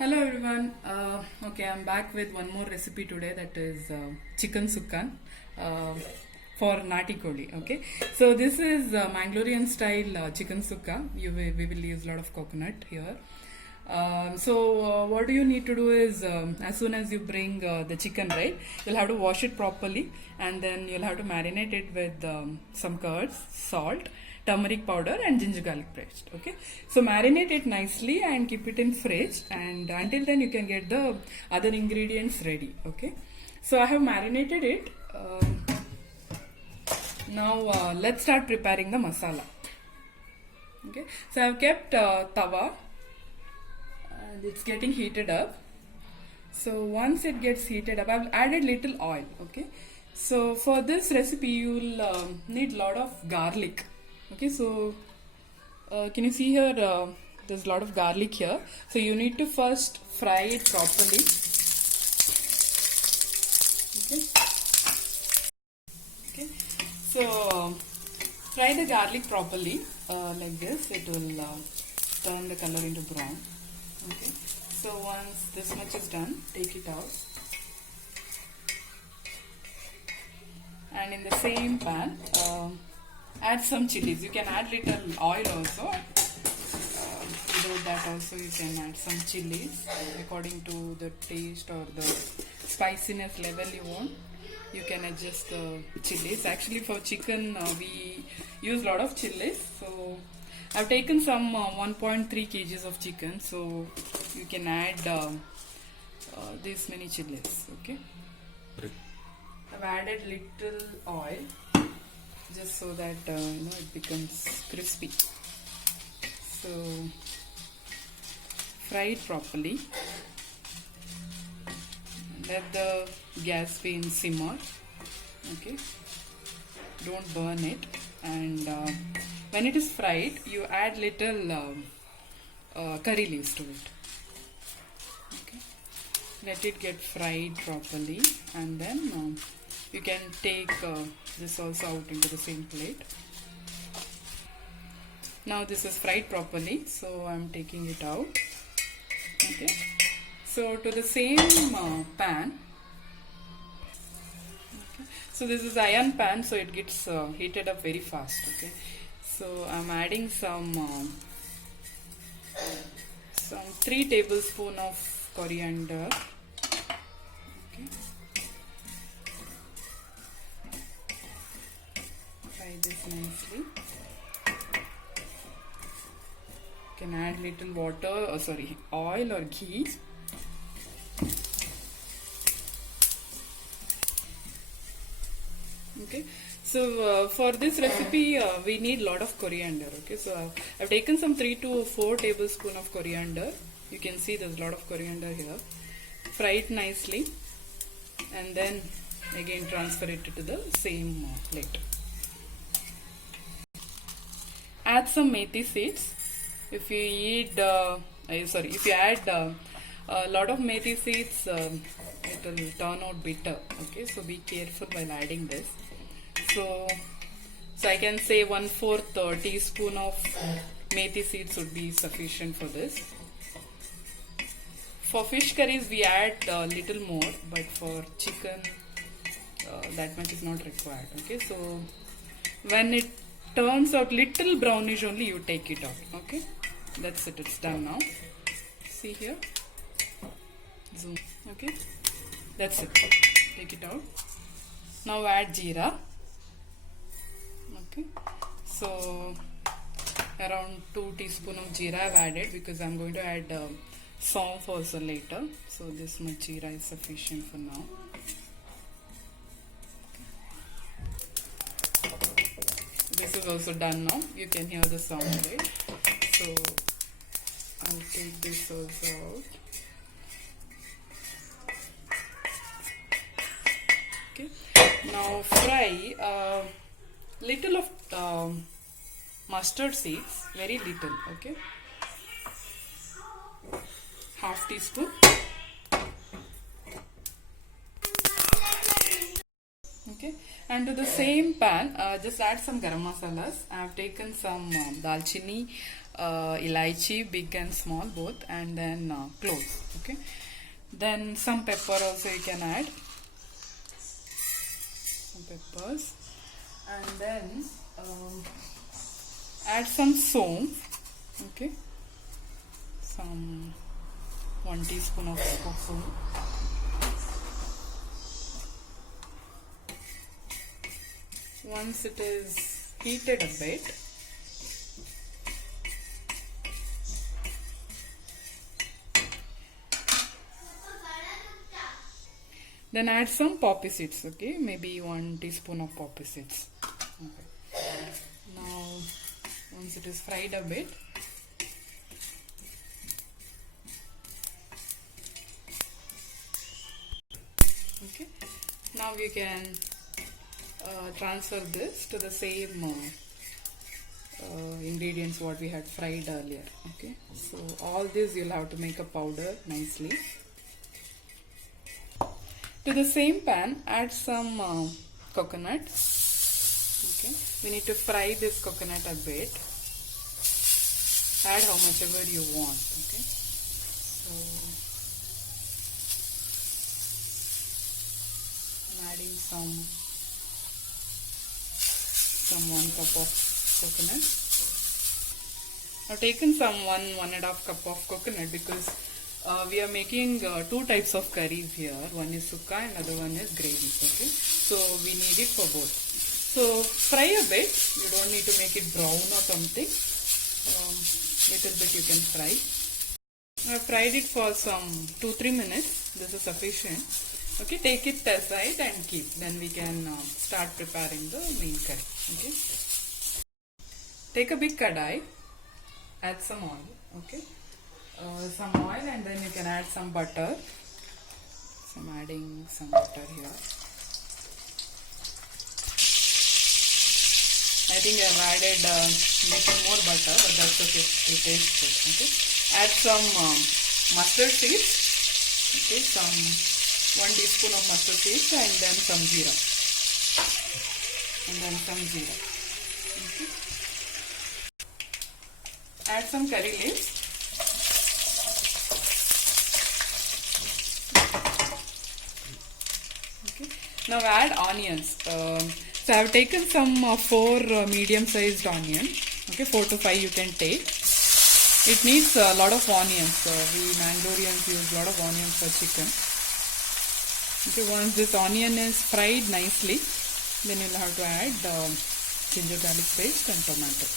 Hello everyone. Okay, I'm back with one more recipe today, that is chicken sukkan uh, for nati koli. Okay, so this is Mangalorean style chicken sukka. We will use a lot of coconut here. What do you need to do is, as soon as you bring the chicken, right, you'll have to wash it properly, and then you'll have to marinate it with some curds, salt, turmeric powder, and ginger garlic paste. Okay, so marinate it nicely and keep it in fridge, and until then you can get the other ingredients ready. Okay, so I have marinated it. Now let's start preparing the masala. Okay, so I've kept tawa and it's getting heated up. So once it gets heated up, I've added little oil. Okay, so for this recipe you'll need a lot of garlic. Okay, so can you see here, there's a lot of garlic here, so you need to first fry it properly. Okay, so fry the garlic properly, like this. It will turn the color into brown. Okay, so once this much is done, take it out, and in the same pan add some chilies. You can add little oil also. Without that also you can add some chilies according to the taste or the spiciness level you want. You can adjust the chilies. Actually for chicken we use a lot of chilies, so I've taken some 1.3 kgs of chicken, so you can add this many chilies. Okay, I've added little oil just so that it becomes crispy. So fry it properly. Let the gas be in simmer. Okay, don't burn it. And when it is fried, you add little curry leaves to it. Okay, let it get fried properly, and then you can take this also out into the same plate. Now this is fried properly, so I'm taking it out. Okay, so to the same pan. Okay. So this is iron pan, so it gets heated up very fast. Okay, so I'm adding some 3 tablespoons of coriander. Okay, fry this nicely. You can add little water, oil or ghee. Okay, so for this recipe we need a lot of coriander. Okay, so I've taken some 3 to 4 tablespoons of coriander. You can see there's a lot of coriander here. Fry it nicely, and then again transfer it to the same plate. Add some methi seeds. If you if you add a lot of methi seeds, it will turn out bitter. Okay, so be careful while adding this. So I can say 1/4 teaspoon of methi seeds would be sufficient for this. For fish curries we add a little more, but for chicken that much is not required. Okay, so when it turns out little brownish only, you take it out. Okay, that's it, it's done now. See here, zoom. Okay, that's it, take it out. Now add jeera. Okay, so around 2 teaspoons of jeera I've added, because I'm going to add saunf also later. So this much jeera is sufficient for now. This is also done now. You can hear the sound, right? So I'll take this also out. Okay. Now fry little of mustard seeds, very little. Okay. Half teaspoon. Okay, and to the same pan just add some garam masalas. I have taken some dalchini, elaichi, big and small both, and then cloves. Okay. Then some pepper also you can add. Some peppers, and then add some soam. Okay. Some 1 teaspoon of soam. Once it is heated a bit, then add some poppy seeds, okay? Maybe 1 teaspoon of poppy seeds. Okay. Now, once it is fried a bit, okay. Now you can transfer this to the same ingredients what we had fried earlier. Okay. So all this you'll have to make a powder nicely. To the same pan, add some coconut. Okay, we need to fry this coconut a bit. Add how much ever you want. Okay, so I'm adding some 1 cup of coconut. I've taken some 1.5 cup of coconut because we are making 2 types of curries here. One is sukka and other one is gravy. Okay, so we need it for both. So fry a bit. You don't need to make it brown or something. Little bit you can fry. I fried it for some 2-3 minutes. This is sufficient. Okay, take it aside and keep. Then we can start preparing the main curry. Okay. Take a big kadai. Add some oil. Okay. Some oil, and then you can add some butter. So I'm adding some butter here. I think I've added little more butter, but that's okay to taste good. Okay. Add some mustard seeds. Okay, some 1 teaspoon of mustard seeds, and then some jeera. Okay. Add some curry leaves. Now add onions. So I have taken some 4 medium-sized onion. Okay, 4 to 5 you can take. It needs a lot of onions. We Mangaloreans use a lot of onions for chicken. Okay, once this onion is fried nicely, then you'll have to add ginger garlic paste and tomato.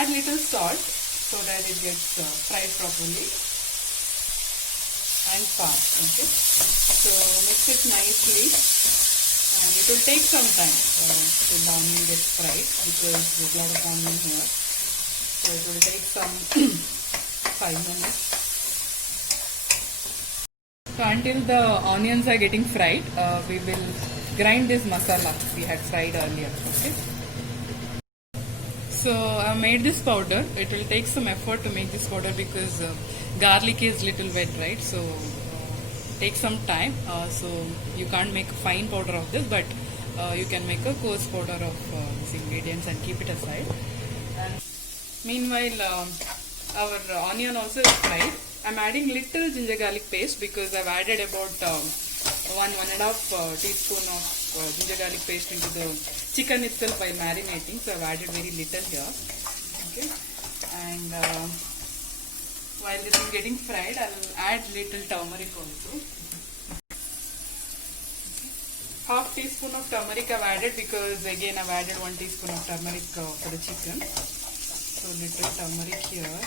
Add little salt so that it gets fried properly and fast. Okay, so mix it nicely, and it will take some time till the onion gets fried because there's a lot of onion here, so it will take some 5 minutes. So until the onions are getting fried, we will grind this masala we had fried earlier. Okay, so I made this powder. It will take some effort to make this powder because garlic is little wet, right? So take some time. So you can't make a fine powder of this, but you can make a coarse powder of these ingredients and keep it aside. And meanwhile, our onion also is fried. I'm adding little ginger garlic paste because I've added about 1.5 teaspoon of ginger garlic paste into the chicken itself while marinating. So I've added very little here. Okay, and while this is getting fried, I'll add little turmeric also. Okay. Half teaspoon of turmeric I've added because again I've added 1 teaspoon of turmeric for the chicken. So little turmeric here.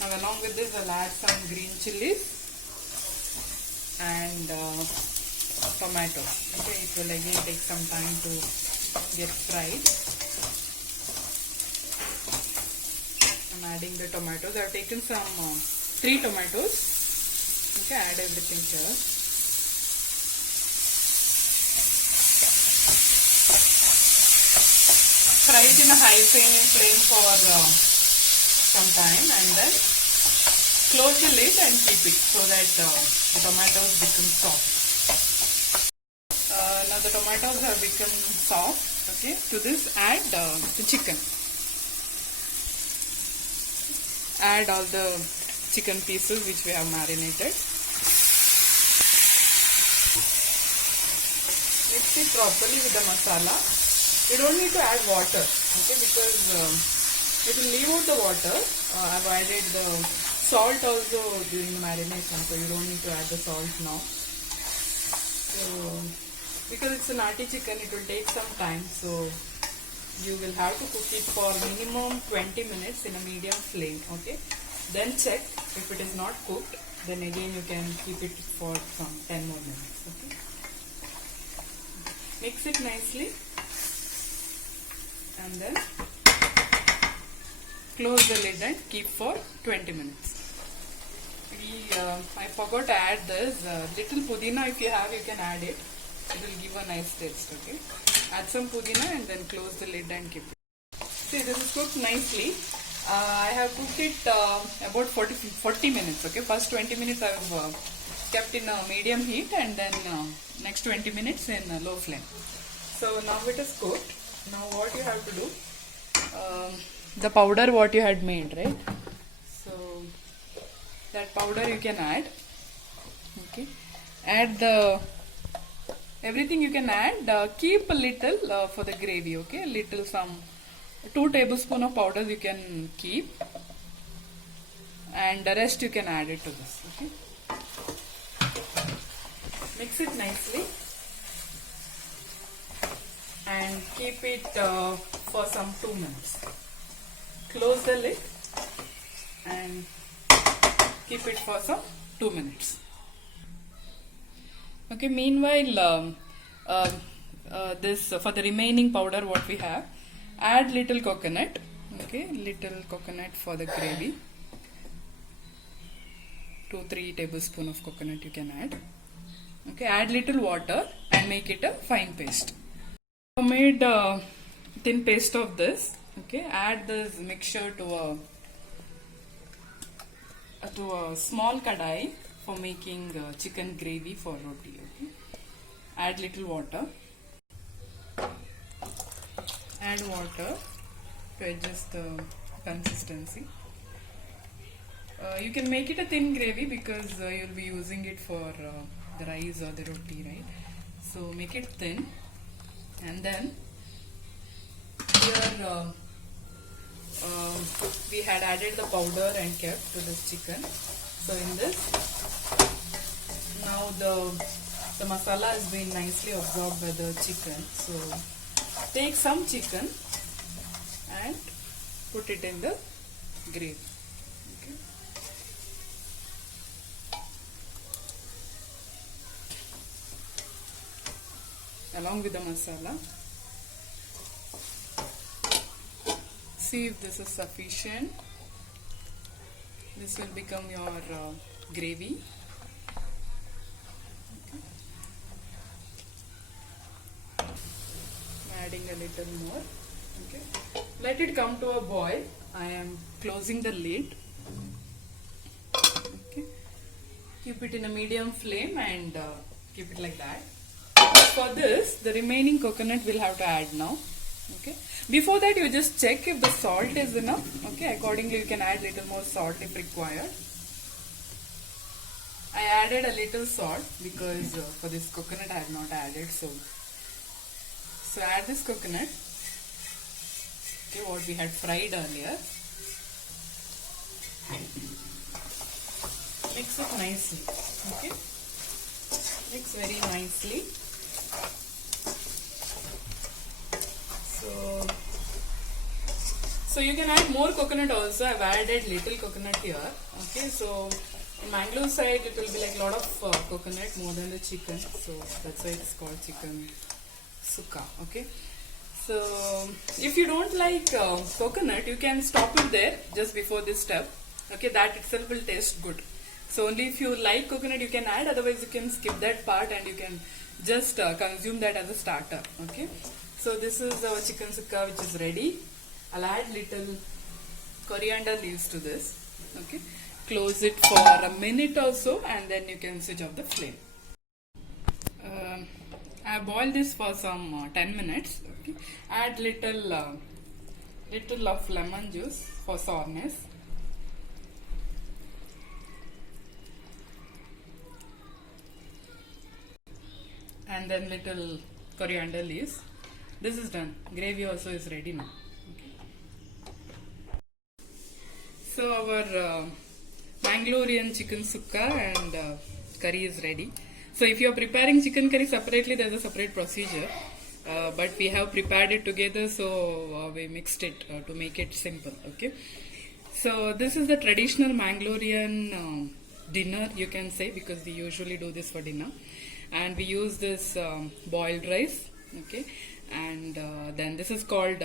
Now along with this I'll add some green chilies and tomato. Okay, it will again take some time to get fried. I'm adding the tomatoes. I've taken some 3 tomatoes. Okay, add everything here. Fry it in a high flame for some time, and then close the lid and keep it so that the tomatoes become soft. the tomatoes have become soft. Okay, to this add the chicken. Add all the chicken pieces which we have marinated. Mix it properly with the masala. You don't need to add water, okay, because it will leave out the water. I've added the salt also during the marination, so you don't need to add the salt now. So, because it's a nati chicken, it will take some time, so you will have to cook it for minimum 20 minutes in a medium flame, okay. Then check if it is not cooked, then again you can keep it for some 10 more minutes, okay. Mix it nicely and then close the lid and keep for 20 minutes. I forgot to add this little pudina. If you have, you can add it. It will give a nice taste, okay. Add some pudina and then close the lid and keep it. See, this is cooked nicely. I have cooked it about 40 minutes, okay. First 20 minutes I have kept in a medium heat and then next 20 minutes in a low flame. So now it is cooked. Now what you have to do, the powder what you had made, right? So that powder you can add, okay. Add the everything you can add. Keep a little for the gravy, okay. Little, some 2 tablespoons of powder you can keep, and the rest you can add it to this, okay. Mix it nicely and keep it for some 2 minutes. Close the lid and keep it for some 2 minutes. Okay, meanwhile this for the remaining powder what we have, add little coconut, okay, little coconut for the gravy. 2-3 tablespoons of coconut you can add. Okay, add little water and make it a fine paste. I made a thin paste of this. Okay, add this mixture to a small kadai for making chicken gravy for roti. Okay, add little water. Add water to adjust the consistency. You can make it a thin gravy because you'll be using it for the rice or the roti, right? So make it thin, and then here we had added the powder and kept to this chicken. So in this, now the masala has been nicely absorbed by the chicken. So take some chicken and put it in the gravy. Okay. Along with the masala. See if this is sufficient. This will become your gravy. Okay. Adding a little more. Okay. Let it come to a boil. I am closing the lid. Okay. Keep it in a medium flame and keep it like that. For this, the remaining coconut we'll have to add now. Okay. Before that, you just check if the salt is enough. Okay. Accordingly, you can add little more salt if required. I added a little salt because for this coconut I have not added. So add this coconut. Okay, what we had fried earlier. Mix it nicely. Okay. Mix very nicely. So you can add more coconut also. I've added little coconut here. Okay, so in Mangalore side it will be like a lot of coconut more than the chicken. So that's why it's called chicken sukka. Okay. So if you don't like coconut, you can stop it there just before this step. Okay, that itself will taste good. So only if you like coconut you can add. Otherwise you can skip that part and you can just consume that as a starter. Okay. So this is our chicken sukka which is ready. I'll add little coriander leaves to this. Okay. Close it for a minute or so and then you can switch off the flame. I boil this for some 10 minutes. Okay. Add little of lemon juice for sourness. And then little coriander leaves. This is done. Gravy also is ready now. Okay. So our Mangalorean chicken sukka and curry is ready. So if you are preparing chicken curry separately, there is a separate procedure. But we have prepared it together, so we mixed it to make it simple. Okay. So this is the traditional Mangalorean dinner, you can say, because we usually do this for dinner. And we use this boiled rice. Okay. And then this is called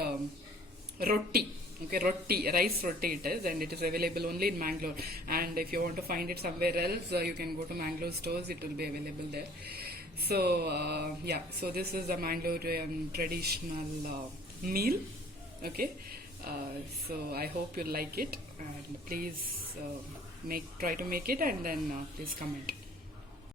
roti. Okay, roti, rice roti it is, and it is available only in Mangalore. And if you want to find it somewhere else, you can go to Mangalore stores, it will be available there. So, yeah, so this is a Mangalorean traditional meal. Okay, so I hope you like it, and please try to make it, and then please comment.